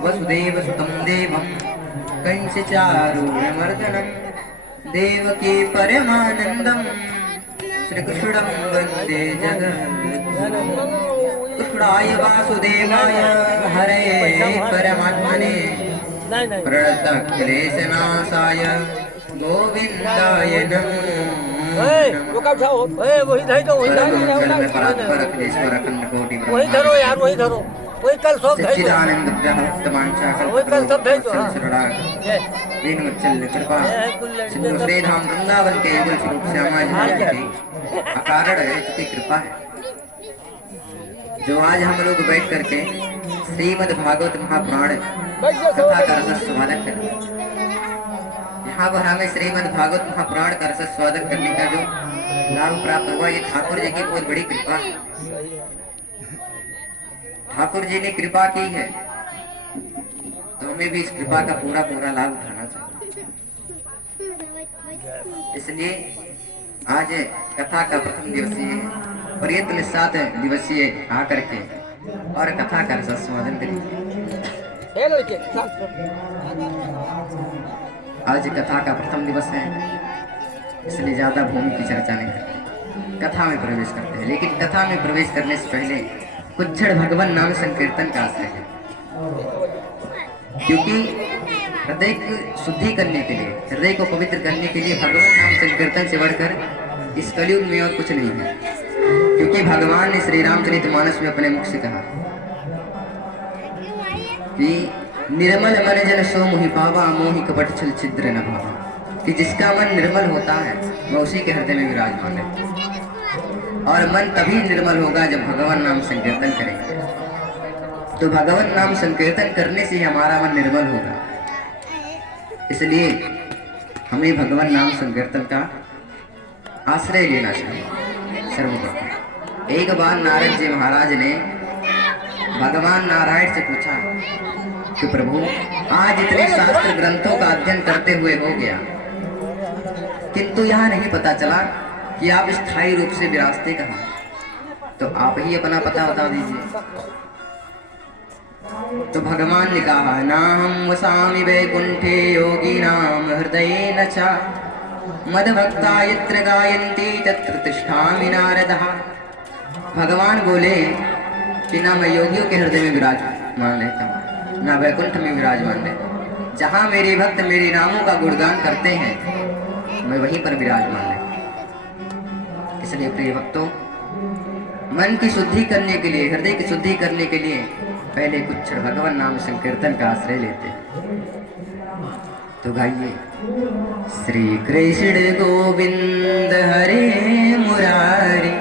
वसुदेवसुतं देवं कंसचारूढमर्दनं देवकी परमानन्दं श्रीकृष्णं वन्दे जगद्गुरुं। कृष्णाय वासुदेवाय हरे परमात्मने प्रणतक्लेशनाशाय गोविन्दाय नमो वही धरो यार, वही धरो, वही कल सब सच्चिदानंद कृपा सिंधु श्रीधाम वृंदावन के युगल स्वरूप श्यामा जी की अकारण की कृपा है जो आज हम लोग बैठ करके श्रीमद् भागवत महापुराण कथा का रस स्वागत करें। यहाँ पर हमें श्रीमद् भागवत महापुराण का रस स्वागत करने का जो लाभ प्राप्त हुआ, ये ठाकुर जी की बहुत बड़ी कृपा है। ठाकुर जी ने कृपा की है तो हमें भी इस कृपा का पूरा पूरा लाभ उठाना चाहिए। इसलिए आज कथा का प्रथम दिवसीय प्रयत्न 7 दिवसीय आकर के और कथा का रसास्वादन करेंगे। आज कथा का प्रथम दिवस है, इसलिए ज्यादा भूमि की चर्चा नहीं करते, कथा में प्रवेश करते हैं। लेकिन कथा में प्रवेश करने से पहले कुछ क्षण भगवान नाम संकीर्तन का आश्रय है, क्योंकि हृदय की शुद्धि करने के लिए, हृदय को पवित्र करने के लिए भगवान नाम संकीर्तन से बढ़कर इस कलयुग में और कुछ नहीं है। क्योंकि भगवान ने श्री रामचरितमानस में अपने मुख से कहा कि निर्मल मन जन सो मोहि पावा मोहि कपट छल छिद्र न भावा, कि जिसका मन निर्मल होता है वह उसी के हृदय में विराजमान है। और मन तभी निर्मल होगा जब भगवान नाम संकीर्तन करेंगे। तो भगवान नाम संकीर्तन करने से ही हमारा मन निर्मल होगा। इसलिए हमें भगवान नाम संकीर्तन का आश्रय लेना चाहिए सर्वप्रथम। एक बार नारद जी महाराज ने भगवान नारायण से पूछा कि प्रभु, आज इतने शास्त्र ग्रंथों का अध्ययन करते हुए हो गया, किंतु यहाँ नहीं पता चला कि आप स्थायी रूप से विराजते कहाँ। तो आप ही अपना पता बता दीजिए। तो भगवान ने कहा, नाहं वसामि वैकुंठे योगिनां हृदयेन च मद्भक्ता यत्र गायन्ति तत्र तिष्ठामि नारदः। भगवान बोले कि ना मैं योगियों के हृदय में विराजमान रहता हूँ, ना वैकुंठ में विराजमान रहता हूँ। जहाँ मेरे भक्त मेरे नामों का गुणगान करते हैं मैं वहीं पर विराजमान रहता हूँ। इसलिए प्रिय भक्तों, मन की शुद्धि करने के लिए, हृदय की शुद्धि करने के लिए पहले कुछ क्षण भगवान नाम संकीर्तन का आश्रय लेते। तो गाइए, श्री कृष्ण गोविंद हरे मुरारी,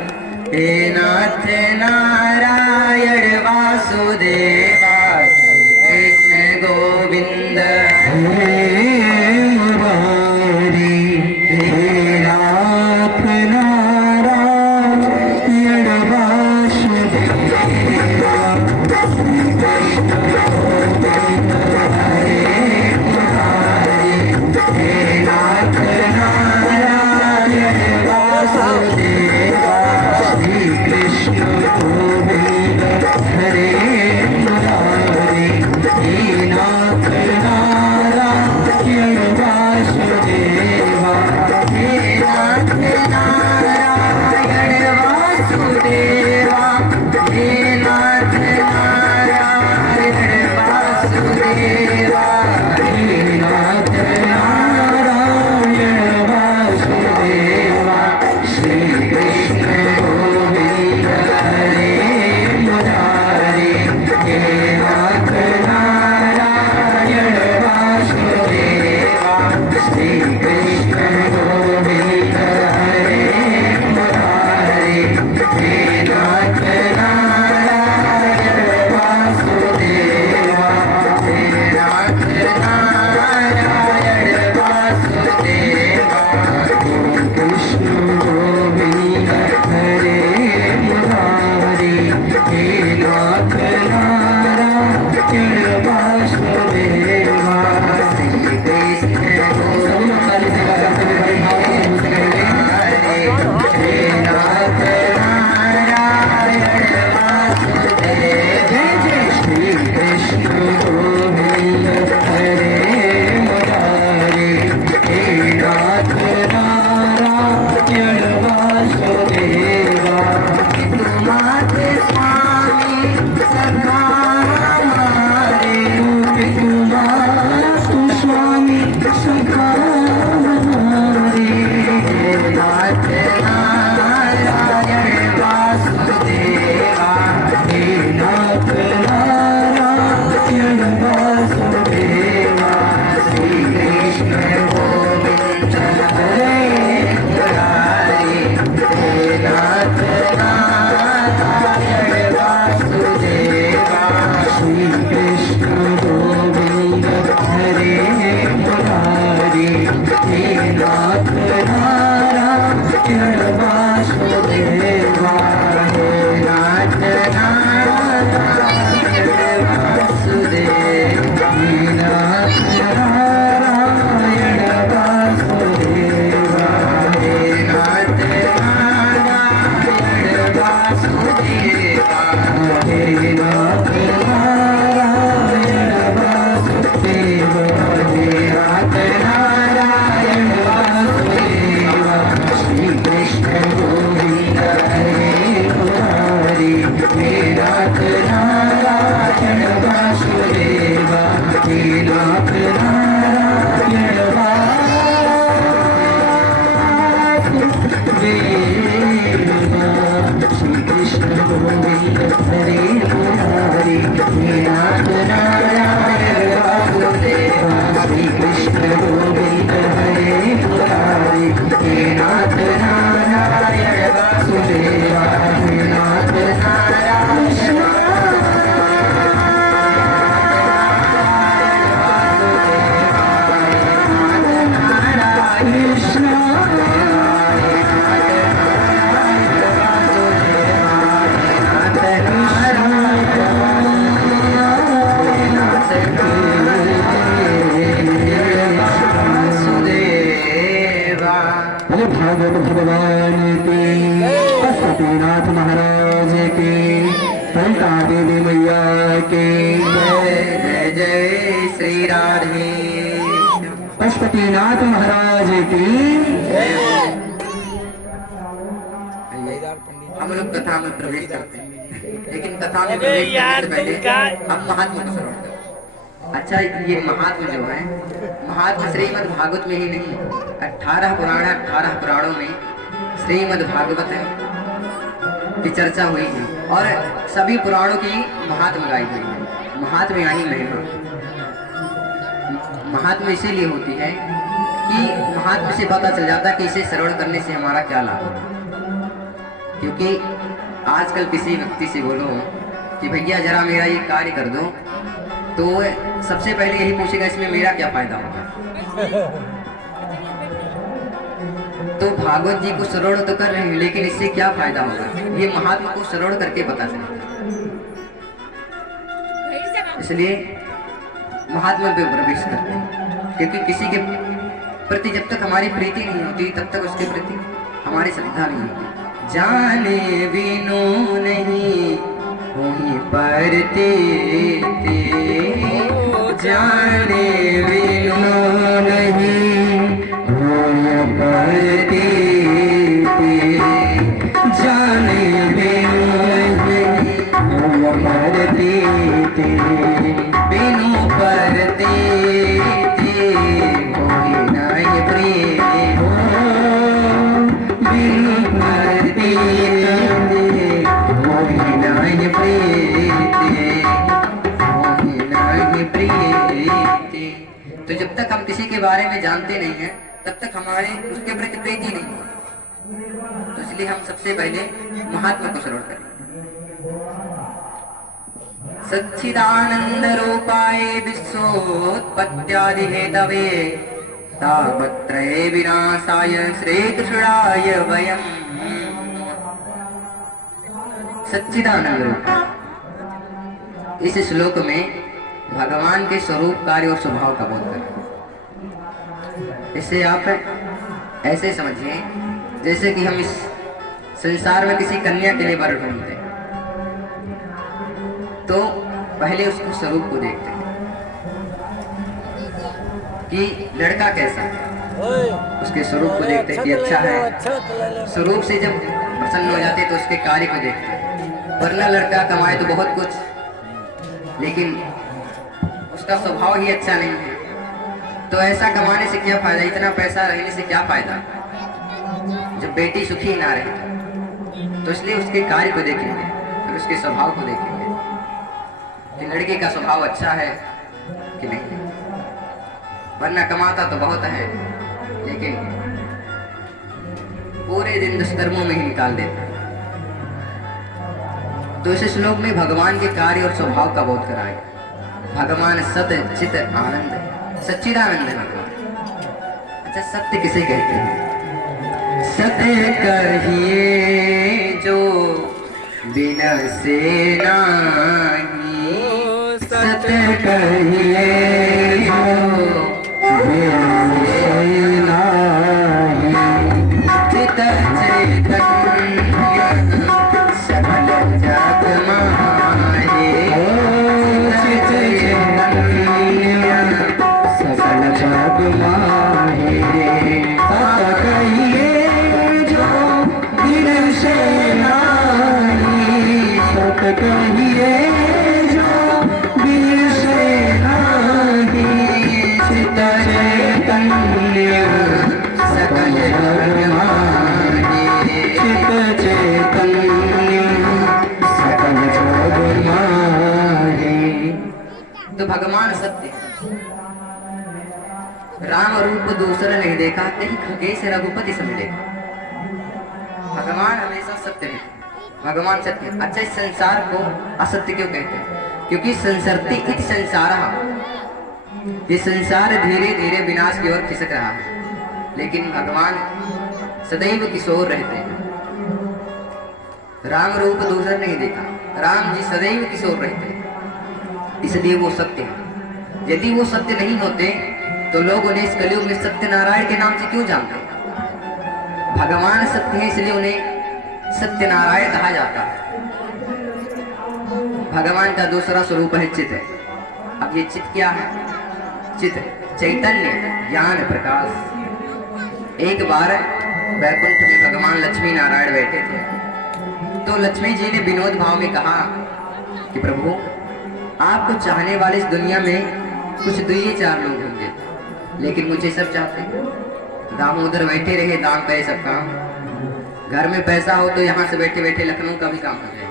हे नाथ नारायण वासुदेवा, कृष्ण गोविंद हरे मुरारी, हे नाथ नारायण वासुदेवा, हे नाथ नारायण ललिता देवी मैया की जय जय जय श्री राधे पशुपतिनाथ महाराज की। हम लोग कथा में प्रवेश करते हैं, लेकिन कथा में प्रवेश करने से पहले हम महात्मा को श्रवण करें। अच्छा, ये महात्मा जो है, महात्मा श्रीमद् भागवत में ही नहीं, 18 पुराणों में श्रीमद् भागवत की चर्चा हुई है और सभी पुराणों की महात्मा गाई हुई है। महात्मा यानी महिमा। महात्मा इसीलिए होती है कि महात्मा से पता चल जाता है कि इसे श्रवण करने से हमारा क्या लाभ है। क्योंकि आजकल किसी व्यक्ति से बोलो कि भैया जरा मेरा ये कार्य कर दो, तो सबसे पहले यही पूछेगा इसमें मेरा क्या फायदा होगा। तो भागवत जी को श्रवण तो कर रहे हैं, लेकिन इससे क्या फायदा होगा, ये महात्मा को श्रवण करके पता चलेगा। इसलिए महात्मा पे प्रवेश करते हैं, क्योंकि किसी के प्रति जब तक हमारी प्रीति नहीं होती तब तक उसके प्रति हमारी श्रद्धा नहीं होती। जाने बिनु नहीं वहीं परते थे, जाने बिनु नहीं वहीं परते थे, जाने बिनु नहीं वहीं परते थे, बिनु परते थे वहीं नहीं प्रेम, बिनु परते वहीं नहीं प्रीति। तो जब तक हम किसी के बारे में जानते नहीं हैं तब तक हमारे उसके प्रति प्रीति नहीं है। तो इसलिए हम सबसे पहले महात्मा को श्रवण करें। सच्चिदानंद रूपाय विश्वोत्पत्त्यादि हेतवे तापत्रये विनाशाय श्री कृष्णाय वयम्। सच्चिदानंद रूप, इस श्लोक में भगवान के स्वरूप, कार्य और स्वभाव का बोध करें। इसे आप ऐसे समझिए जैसे कि हम इस संसार में किसी कन्या के लिए वर ढूंढते हैं, तो पहले उसको स्वरूप को देखते हैं कि लड़का कैसा है, उसके स्वरूप को देखते हैं कि अच्छा है। स्वरूप से जब प्रसन्न हो जाते हैं तो उसके कार्य को देखते हैं। वरना लड़का कमाए तो बहुत कुछ, लेकिन उसका स्वभाव ही अच्छा नहीं है, तो ऐसा कमाने से क्या फायदा, इतना पैसा रहने से क्या फायदा जब बेटी सुखी ना रहे। तो इसलिए उसके कार्य को देखेंगे, फिर उसके स्वभाव को देखेंगे कि लड़के का स्वभाव अच्छा है कि नहीं। वरना कमाता तो बहुत है, लेकिन पूरे दिन दुष्कर्मों में ही निकाल देता है। तो इस श्लोक में भगवान के कार्य और स्वभाव का बोध कराएगा। भगवान सत चित आनंद है, सच्चिदानंद है भगवान। अच्छा, सत्य किसे कहते हैं? सत्य कहिए जो बिना से नाही, सत्य कहिए जो बिना से नाही, चित चैतन्य सकल जग माहे, चित चैतन्य सकल जग माहे। सत कहिए जो बिन से नाही, सत कहिए जो बिन से नाही, चित चैतन्य सकल जग माहे, चित चैतन्य सकल जग माहे। तो भगवान सत्य है। राम रूप दूसरा नहीं देखा, कहीं खगेश रघुपति समझेगा। भगवान हमेशा सत्य है, भगवान सत्य है। अच्छा, इस संसार को असत्य क्यों कहते हैं? क्योंकि संसरति इति संसारः, ये संसार धीरे धीरे विनाश की ओर खिसक रहा है, लेकिन भगवान सदैव किशोर रहते हैं। राम रूप दूसरा नहीं देखा, राम जी सदैव किशोर रहते हैं, इसलिए वो सत्य है। यदि वो सत्य नहीं होते तो लोग उन्हें इस कलयुग में सत्यनारायण के नाम से क्यों जानते? भगवान सत्य है, इसलिए उन्हें सत्यनारायण कहा जाता है। भगवान का दूसरा स्वरूप है चित। अब ये चित क्या है? चित चैतन्य, ज्ञान, प्रकाश। एक बार वैकुंठ में भगवान लक्ष्मी नारायण बैठे थे, तो लक्ष्मी जी ने विनोद भाव में कहा कि प्रभु, आपको चाहने वाले इस दुनिया में कुछ 2-4 लोग होंगे, लेकिन मुझे सब चाहते हैं। दामोदर बैठे रहे, दाम करे सब काम। घर में पैसा हो तो यहाँ से बैठे बैठे लखनऊ का भी काम हो जाए।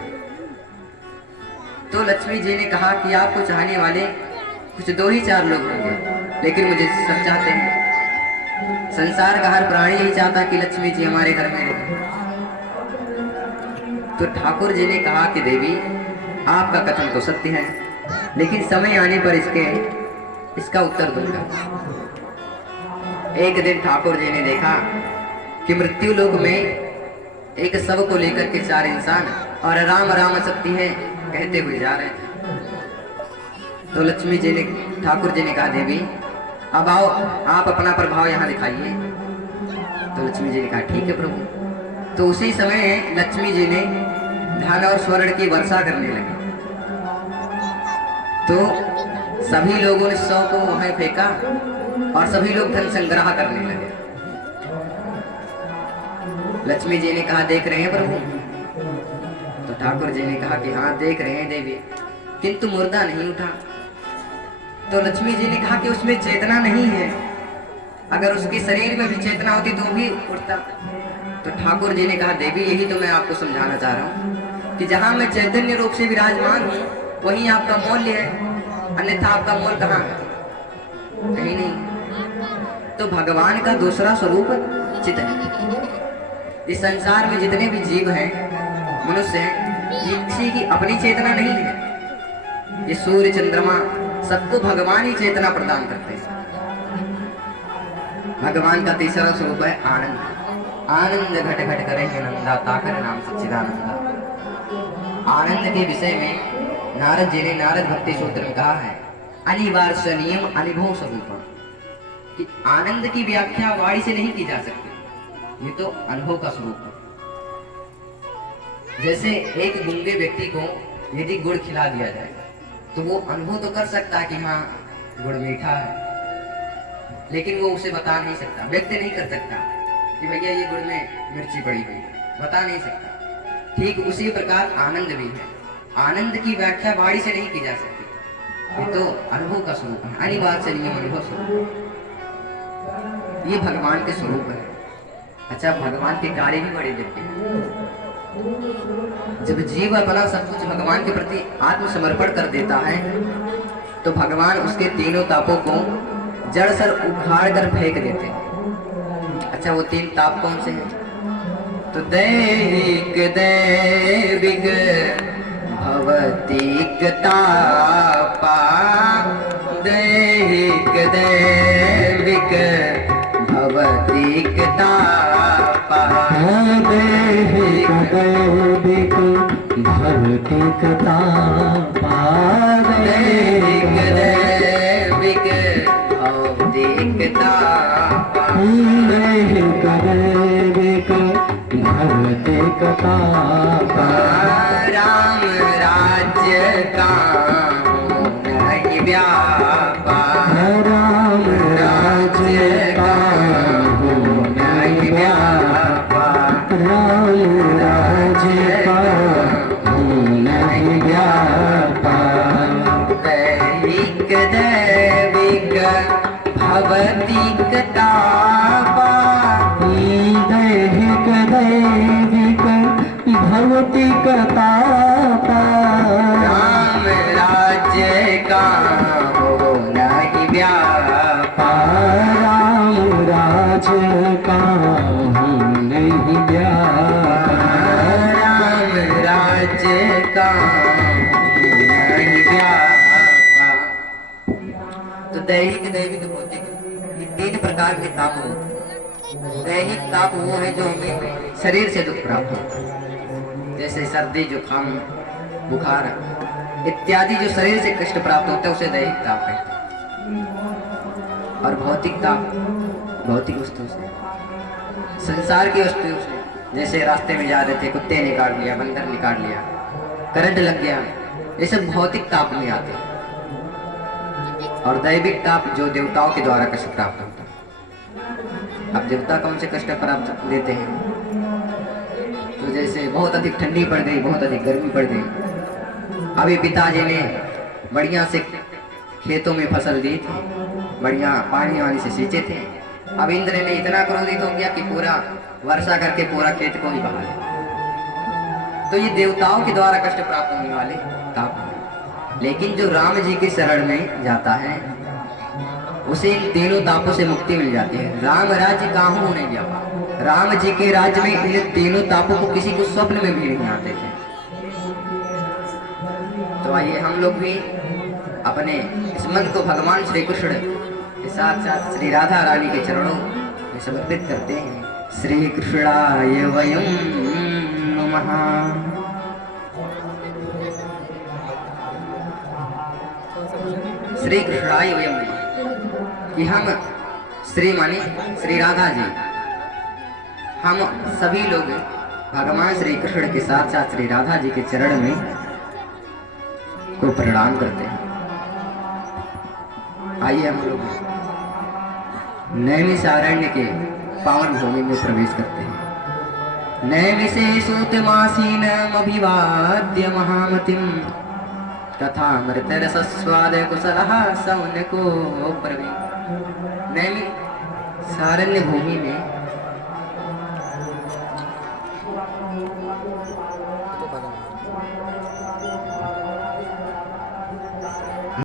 तो लक्ष्मी जी ने कहा कि आपको चाहने वाले कुछ 2-4 लोग होंगे, लेकिन मुझे सब चाहते हैं। संसार का हर प्राणी यही चाहता कि लक्ष्मी जी हमारे घर में रहे। तो ठाकुर जी ने कहा कि देवी, आपका कथन तो सत्य है, लेकिन समय आने पर इसका उत्तर दूंगा। एक दिन ठाकुर जी ने देखा कि मृत्यु लोक में एक शव को लेकर के 4 इंसान और राम राम शक्ति है कहते हुए जा रहे थे। तो लक्ष्मी जी ने, ठाकुर जी ने कहा, देवी अब आओ, आप अपना प्रभाव यहाँ दिखाइए। तो लक्ष्मी जी ने कहा, ठीक है प्रभु। तो उसी समय लक्ष्मी जी ने धन और स्वर्ण की वर्षा करने लगी। तो सभी लोगों ने 100 को वहां फेंका और सभी लोग धन संग्रह करने लगे। लक्ष्मी जी ने कहा, देख रहे हैं प्रभु? तो ठाकुर जी ने कहा कि हाँ देख रहे हैं देवी, किंतु मुर्दा नहीं उठा। तो लक्ष्मी जी ने कहा कि उसमें चेतना नहीं है, अगर उसके शरीर में भी चेतना होती तो भी उठता। तो ठाकुर जी ने कहा, देवी यही तो मैं आपको समझाना चाह रहा हूँ कि जहाँ मैं चैतन्य रूप से विराजमान हूँ वहीं आपका मौल्य है, अन्यथा आपका मोल कहाँ है? कहीं नहीं। तो भगवान का दूसरा स्वरूप चित है। इस संसार में जितने भी जीव हैं, मनुष्य हैं, किसी की अपनी चेतना नहीं है। ये सूर्य चंद्रमा सबको भगवान ही चेतना प्रदान करते हैं। भगवान का तीसरा स्वरूप है आनंद। आनंद घट घट करे नंदा, ताकर नाम सच्चिदानंदा। आनंद के विषय में नारद जी ने नारद भक्ति सूत्र में कहा है, अनिवार्य नियम अनुभव स्वरूप, कि आनंद की व्याख्या वाणी से नहीं की जा सकती, ये तो अनुभव का स्वरूप है। जैसे एक गूंगे व्यक्ति को यदि गुड़ खिला दिया जाए तो वो अनुभव तो कर सकता है कि हाँ गुड़ मीठा है, लेकिन वो उसे बता नहीं सकता, व्यक्त नहीं कर सकता कि भैया ये गुड़ में मिर्ची पड़ी हुई है, बता नहीं सकता। ठीक उसी प्रकार आनंद भी है। आनंद की व्याख्या वाणी से नहीं की जा सकती, ये तो अनुभव का स्वरूप है। अनिवार्य नियम अनुभव स्वरूप, ये भगवान के स्वरूप है। अच्छा, भगवान के कार्य भी बड़े दिव्य हैं। जब जीव अपना सब कुछ भगवान के प्रति आत्मसमर्पण कर देता है तो भगवान उसके तीनों तापों को जड़ सर उखाड़ कर फेंक देते हैं। अच्छा, वो 3 ताप कौन से हैं? तो दैहिक दैविक भवतिक तापा, दैहिक दैविक भवतिक तापा, दैहिक दैविक भवतिक तापा, दैहिक दैविक भवतिक तापा, दैहिक दैविक भवतिक तापा। राम राज्य का नहीं व्यापा, राम राज्य का नहीं व्यापा, राम राज्य का नहीं व्यापा। दैहिक दैविक भवतिक तापा, दैहिक दैविक भवतिक तापा। राम राज्य का हो नहीं व्यापा, राम राज्य का हो नहीं व्यापा, राम राज्य का नहीं व्यापा। तो दैहिक दैविक भौतिक, ये 3 प्रकार के ताप होते हैं। दैहिक ताप वो है जो हमें शरीर से दुख प्राप्त होता है, जैसे सर्दी, जुकाम, बुखार इत्यादि जो शरीर से कष्ट प्राप्त होता है उसे दैहिक ताप कहते हैं। और भौतिक ताप भौतिक वस्तु से, संसार की वस्तुओं से, जैसे रास्ते में जा रहे थे, कुत्ते ने काट लिया, बंदर ने काट लिया, करंट लग गया, ये सब भौतिक ताप में आते हैं, और दैविक ताप जो देवताओं के द्वारा कष्ट प्राप्त होता है। अब देवता कौन से कष्ट प्राप्त देते हैं? तो जैसे बहुत अधिक ठंडी पड़ गई, बहुत अधिक गर्मी पड़ गई। अभी पिताजी ने बढ़िया से खेतों में फसल दी थी, बढ़िया पानी वानी से सींचे थे। अब इंद्र ने इतना क्रोधित हो गया कि पूरा वर्षा करके पूरा खेत को ही बहा लिया। तो ये देवताओं के द्वारा कष्ट प्राप्त होने वाले ताप हैं। लेकिन जो राम जी के शरण में जाता है उसे इन तीनों तापों से मुक्ति मिल जाती है। राम राज्य काहू नहीं गया, राम जी के राज्य में इन तीनों तापों को किसी को स्वप्न में भी नहीं आते थे। तो आइए हम लोग भी अपने इस मन को भगवान श्री कृष्ण के साथ साथ श्री राधा रानी के चरणों में समर्पित करते हैं। श्री कृष्णाय वयं नमः। श्री कृष्णाय वयं नमः कि हम श्री माने श्री राधा जी, हम सभी लोग भगवान श्री कृष्ण के साथ साथ श्री राधा जी के चरण में को प्रणाम करते हैं। आइए हम लोग नैमिषारण्य के पावन भूमि में प्रवेश करते हैं। नैमिषे सूतमासीनमभिवाद्य महामतिं कथामृतरसस्वाद कुशलः सौनको ब्रवीत्। नैमिषारण्य भूमि में